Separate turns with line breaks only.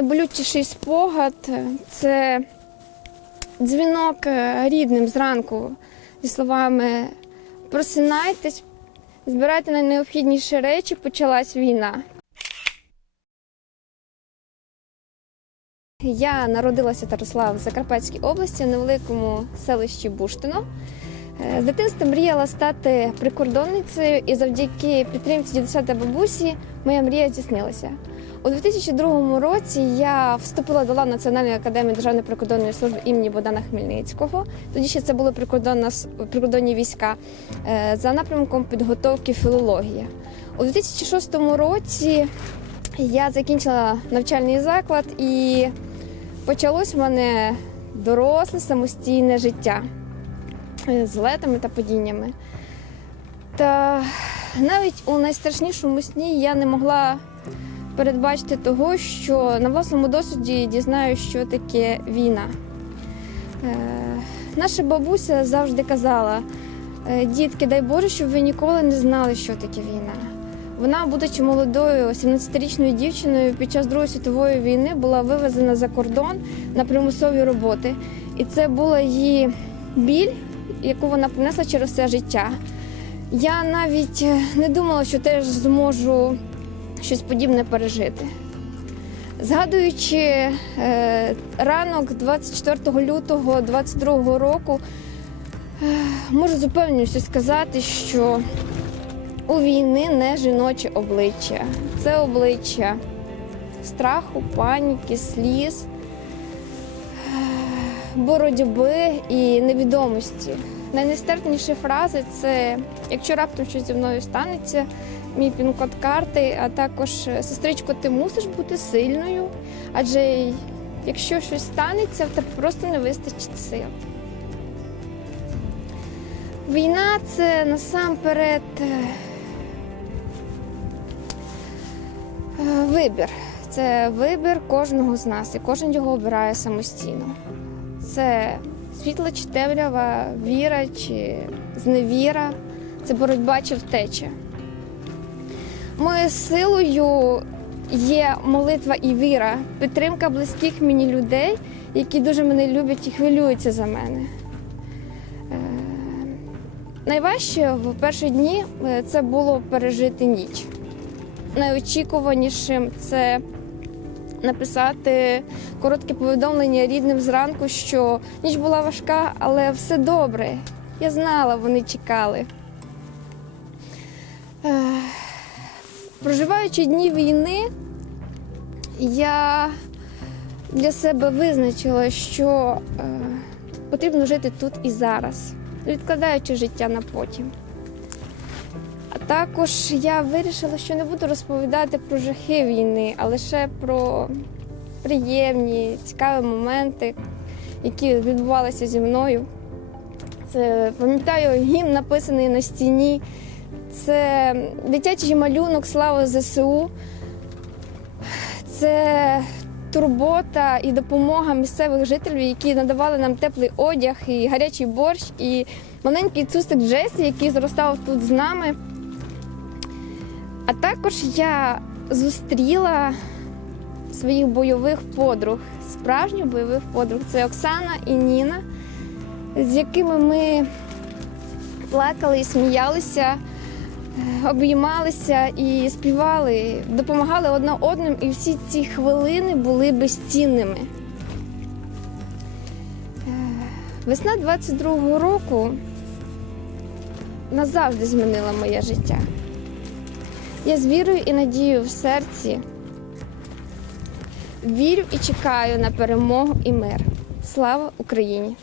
найболючіший спогад це дзвінок е, рідним зранку зі словами просинайтесь, збирайте найнеобхідніші речі, почалась війна. Я народилася та в Закарпатській області, в невеликому селищі Буштино. Е, З дитинства мріяла стати прикордонницею, і завдяки підтримці дідуся та бабусі моя мрія здійснилася. У 2002 році я вступила до лав Національної академії Державної прикордонної служби імені Богдана Хмельницького. Тоді ще це були прикордонні війська е, за напрямком підготовки філологія. У 2006 році я закінчила навчальний заклад і почалось в мене доросле самостійне життя е, з летами та падіннями. Та навіть у найстрашнішому сні я не могла передбачити того, що на власному досвіді дізнаю, що таке війна. Е, наша бабуся завжди казала: «Е, дітки, дай Боже, щоб ви ніколи не знали, що таке війна. Вона, будучи молодою 17-річною дівчиною, під час Другої світової війни була вивезена за кордон на примусові роботи. І це була її біль, яку вона принесла через все життя. Я навіть е, не думала, що теж зможу щось подібне пережити. Згадуючи е, ранок 24 лютого 22 року, е, можу з упевненістю сказати, що у війни не жіноче обличчя. Це обличчя страху, паніки, сліз, е, боротьби і невідомості. Найнестерпніші фрази це якщо раптом щось зі мною станеться, мій пін-код карти, а також сестричко, ти мусиш бути сильною, адже якщо щось станеться, тебе просто не вистачить сил. Війна це насамперед е, е, вибір. Це вибір кожного з нас, і кожен його обирає самостійно. Це світла чи темрява, віра чи зневіра, це боротьба чи втеча. Моєю силою є молитва і віра, підтримка близьких мені людей, які дуже мене люблять і хвилюються за мене. Е, Найважче в перші дні е, це було пережити ніч. Найочікуванішим це написати коротке повідомлення рідним зранку, що ніч була важка, але все добре. Я знала, вони чекали. Проживаючи дні війни, я для себе визначила, що е, потрібно жити тут і зараз, відкладаючи життя на потім. А також я вирішила, що не буду розповідати про жахи війни, а лише про приємні, цікаві моменти, які відбувалися зі мною. Це пам'ятаю гімн, написаний на стіні. Це дитячий малюнок Слава ЗСУ. Це турбота і допомога місцевих жителів, які надавали нам теплий одяг і гарячий борщ, і маленький цустик Джесі, який зростав тут з нами. А також я зустріла своїх бойових подруг, справжніх бойових подруг. Це Оксана і Ніна, з якими ми плакали і сміялися, е, обіймалися і співали, допомагали одна одним, і всі ці хвилини були безцінними. Е, Весна 22-го року назавжди змінила моє життя. Я з вірою і надією в серці вірю і чекаю на перемогу і мир. Слава Україні!